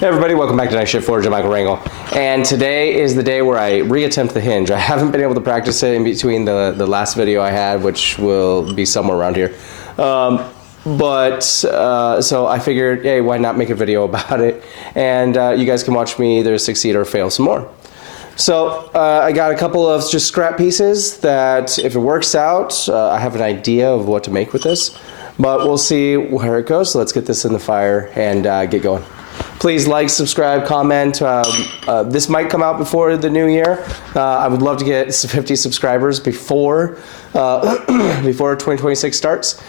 Hey everybody, welcome back to Night Shift Forge. I'm Michael Rangel, and today is the day where I reattempt the hinge. I haven't been able to practice it in between the last video I had, which will be somewhere around here. So I figured, hey, why not make a video about it? And you guys can watch me either succeed or fail some more. So I got a couple of just scrap pieces that, if it works out, I have an idea of what to make with this. But we'll see where it goes. So let's get this in the fire and get going. Please like, subscribe, comment. This might come out before the new year. I would love to get 50 subscribers before 2026 starts.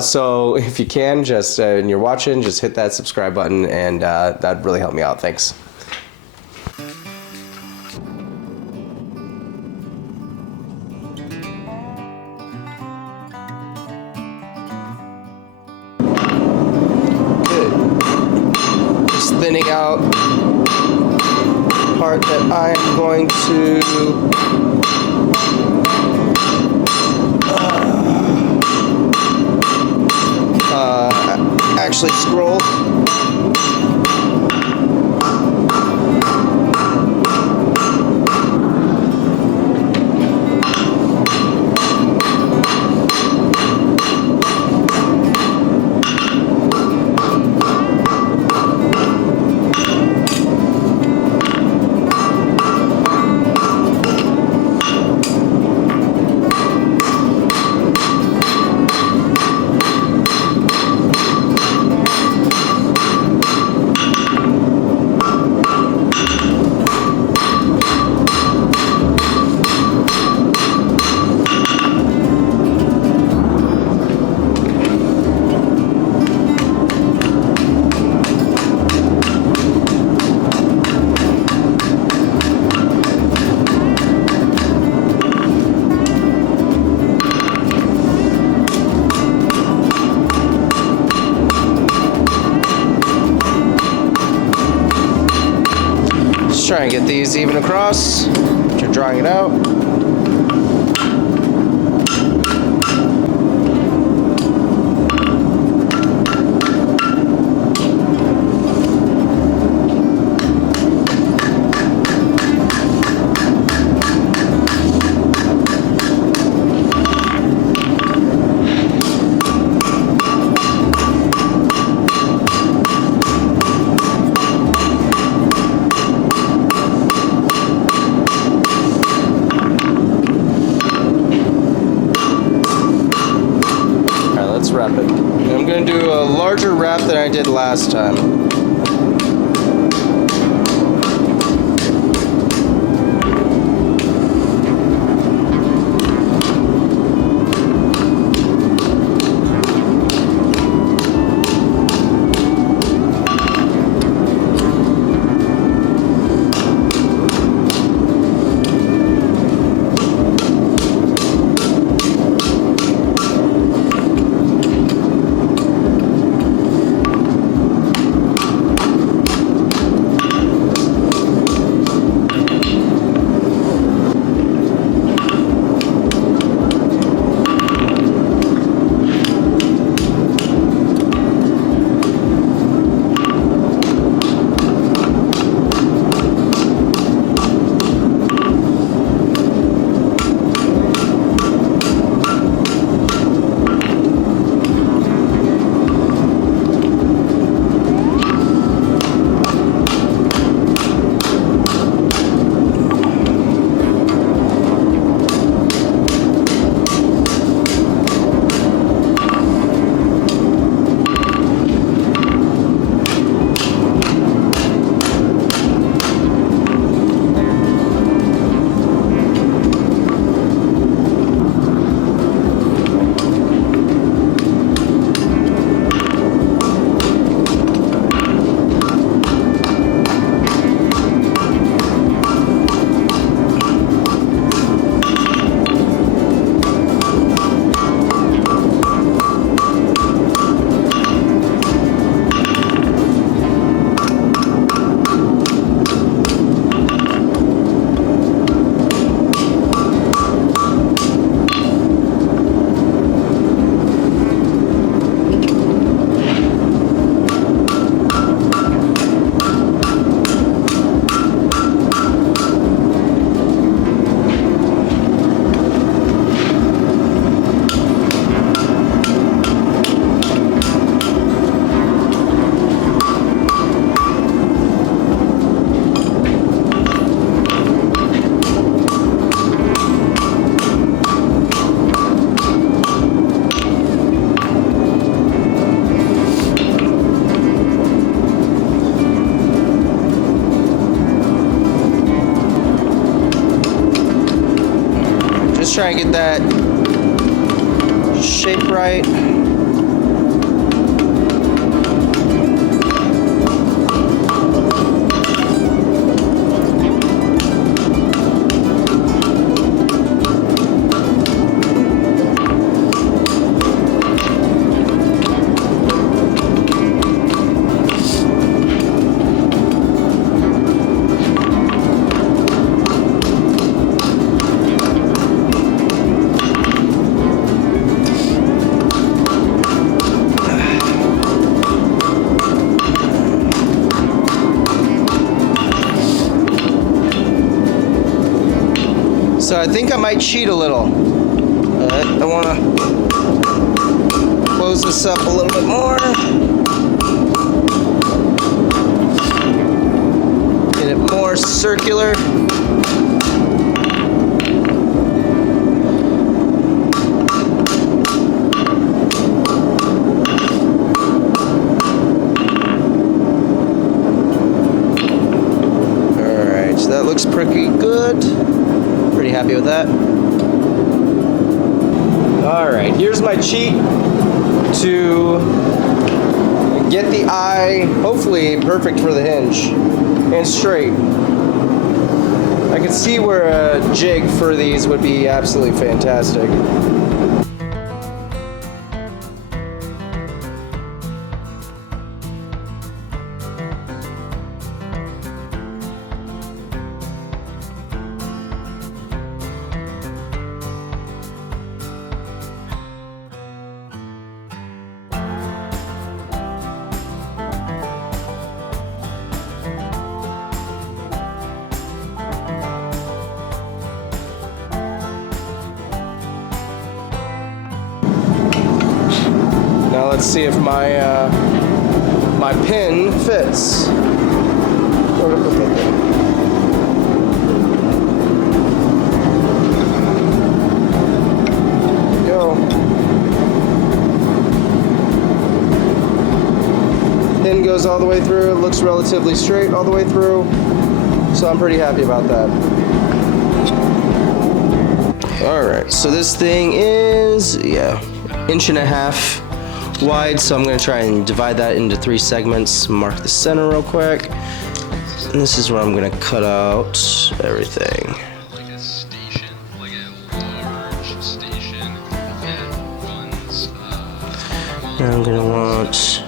So if you can, just and you're watching, just hit that subscribe button, and that'd really help me out. Thanks. Thinning out part that I'm going to actually scroll. Try and get these even across. You're drawing it out. Wrap it. And I'm going to do a larger wrap than I did last time. Just trying to get that shape right. So I think I might cheat a little. I want to close this up a little bit more. Get it more circular. Alright, so that looks pretty good. Pretty happy with that. Alright, here's my cheat to get the eye hopefully perfect for the hinge and straight. I could see where a jig for these would be absolutely fantastic. Now let's see if my pin fits. Where to put that thing? Go. Pin goes all the way through. It looks relatively straight all the way through. So I'm pretty happy about that. Alright, so this thing is, 1.5 inches wide, so I'm going to try and divide that into 3 segments, mark the center real quick, and this is where I'm going to cut out everything. Like a station, like a large station that runs Now I'm going to want...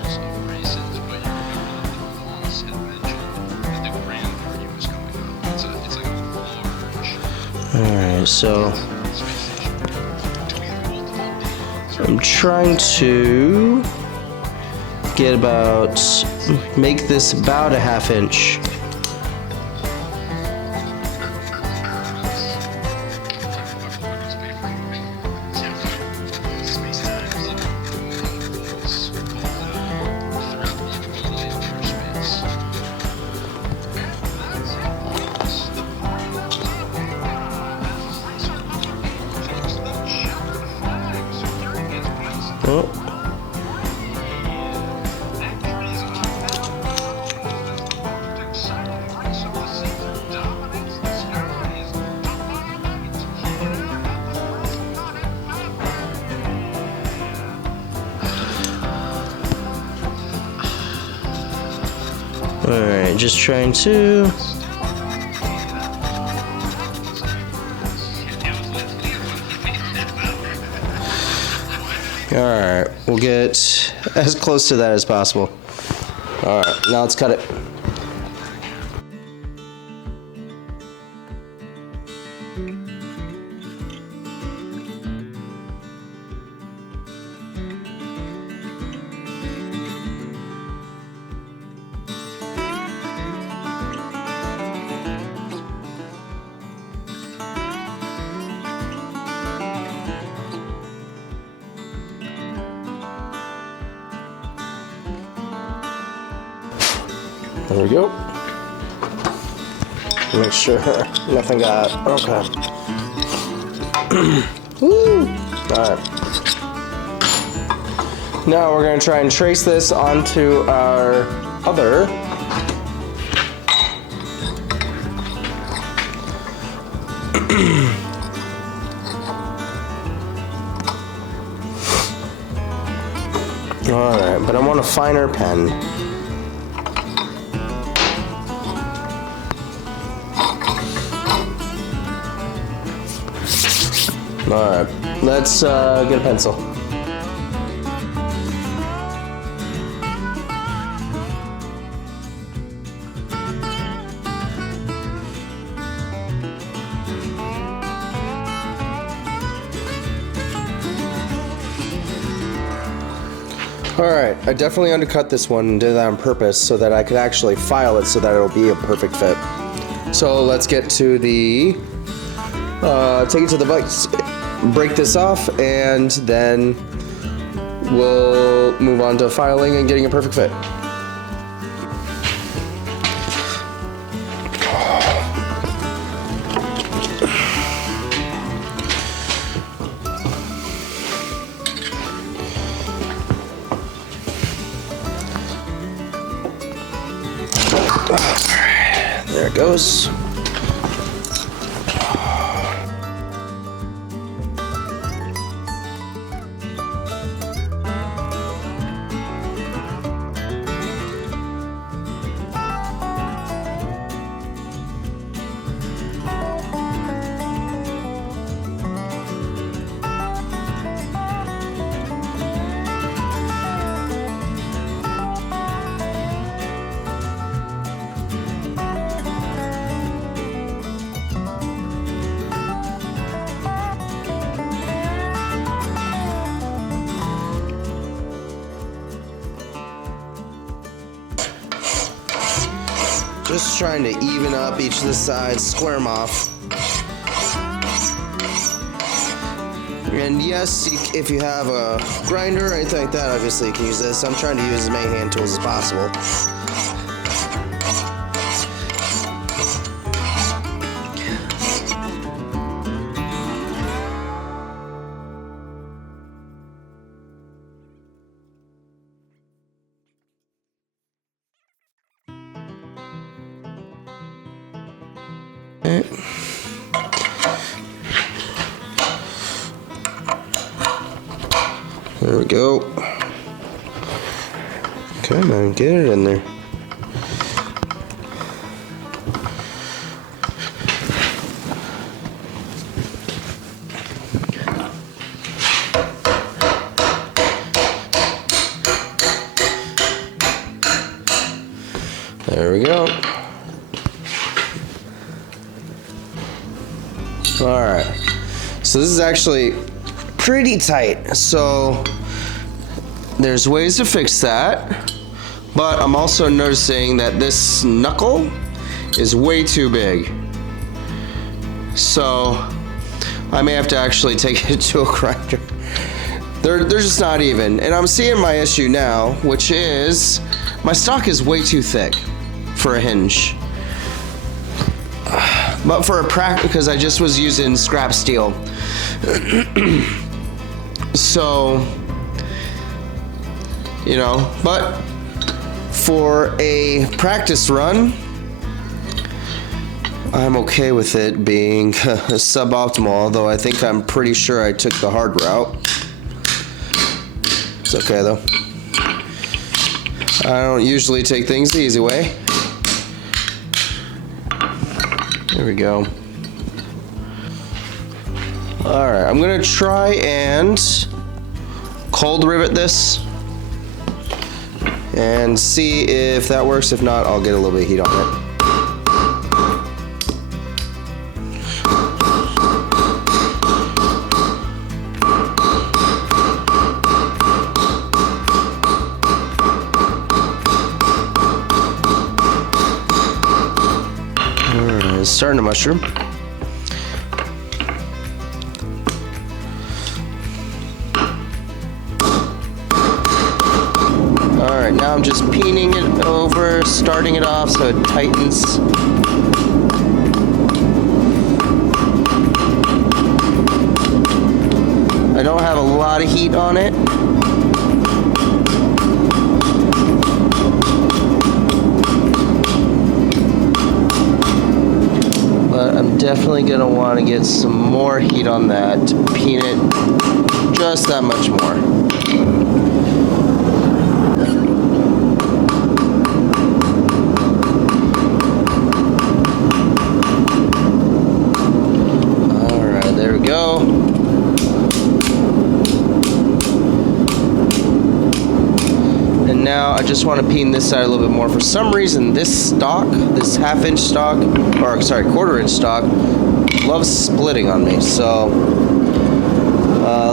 races, but you almost had mentioned that the Grand Prix was coming up. It's like a large Alright, so I'm trying to get make this about a 1/2 inch. Oh. Alright, just trying to... Alright, we'll get as close to that as possible. Alright, now let's cut it. There we go. Make sure nothing got... Okay. Woo! Alright. Now we're going to try and trace this onto our other Alright, but I want a finer pen. Alright, let's get a pencil. Alright, I definitely undercut this one and did that on purpose so that I could actually file it so that it'll be a perfect fit. So let's get to the, take it to the bikes, break this off, and then we'll move on to filing and getting a perfect fit. There it goes. Just trying to even up each of the sides, square them off. And yes, if you have a grinder or anything like that, obviously you can use this. I'm trying to use as many hand tools as possible. There we go. Come on, get it in there. There we go. Alright, so this is actually pretty tight, so there's ways to fix that, but I'm also noticing that this knuckle is way too big, so I may have to actually take it to a grinder. They're just not even, and I'm seeing my issue now, which is my stock is way too thick for a hinge. But for a practice, because I just was using scrap steel. So, you know, but for a practice run, I'm okay with it being suboptimal, although I think I'm pretty sure I took the hard route. It's okay though. I don't usually take things the easy way. There we go. Alright, I'm gonna try and cold rivet this and see if that works. If not, I'll get a little bit of heat on it. Alright, it's starting to mushroom. Alright, now I'm just peening it over, starting it off so it tightens. I don't have a lot of heat on it. But I'm definitely going to want to get some more heat on that to peen it just that much more. just want to peen this side a little bit more. For some reason, this stock, this half-inch stock, or sorry, quarter-inch stock, loves splitting on me. So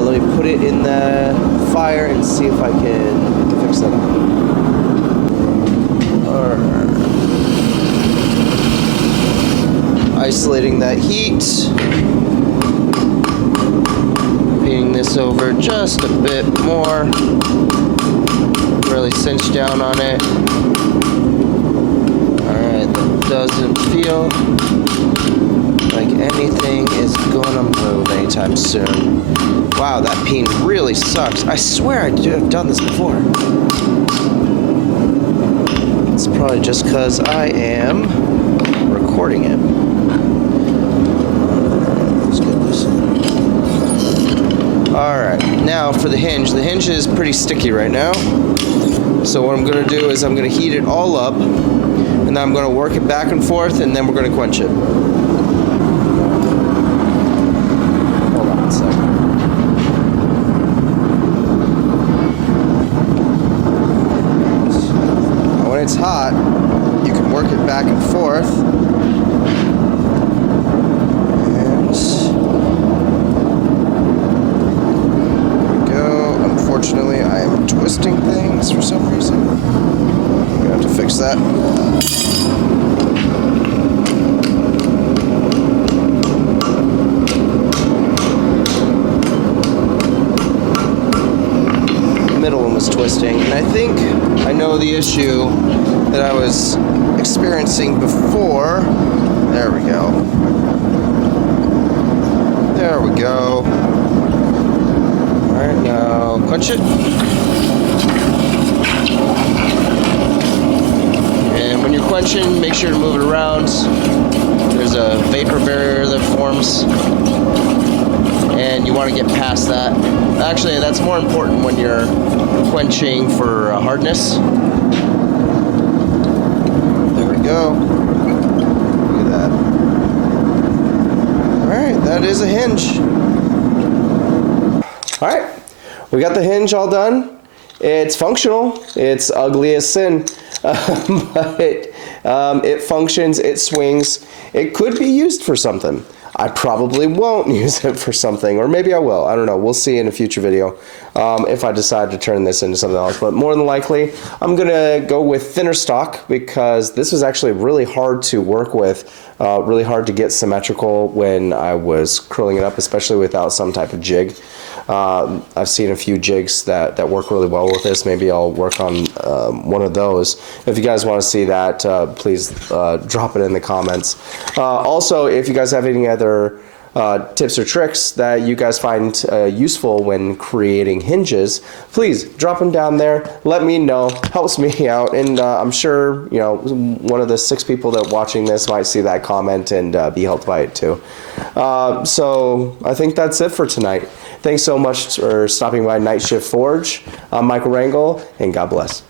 let me put it in the fire and see if I can fix that up. Isolating that heat. Painting this over just a bit more. Really cinch down on it. Alright, that doesn't feel like anything is gonna move anytime soon. Wow, that peen really sucks. I swear I've done this before. It's probably just because I am recording it. Let's get this. Alright, now for the hinge. The hinge is pretty sticky right now. So what I'm going to do is I'm going to heat it all up, and then I'm going to work it back and forth, and then we're going to quench it. Hold on a second. Now when it's hot, you can work it back and forth. Unfortunately, I am twisting things for some reason. I'm gonna have to fix that. The middle one was twisting, and I think I know the issue that I was experiencing before. There we go. There we go. Alright, now quench it. And when you're quenching, make sure to move it around. There's a vapor barrier that forms, and you want to get past that. Actually, that's more important when you're quenching for hardness. There we go. Look at that. Alright, that is a hinge. Alright, we got the hinge all done. It's functional. It's ugly as sin. But it functions, it swings. It could be used for something. I probably won't use it for something, or maybe I will. I don't know. We'll see in a future video if I decide to turn this into something else. But more than likely, I'm going to go with thinner stock, because this was actually really hard to work with, really hard to get symmetrical when I was curling it up, especially without some type of jig. I've seen a few jigs that work really well with this. Maybe I'll work on one of those. If you guys want to see that, please drop it in the comments. Also, if you guys have any other tips or tricks that you guys find useful when creating hinges, please drop them down there. Let me know. Helps me out, and I'm sure one of the 6 people that are watching this might see that comment and be helped by it too. So I think that's it for tonight. Thanks so much for stopping by Night Shift Forge. I'm Michael Rangel, and God bless.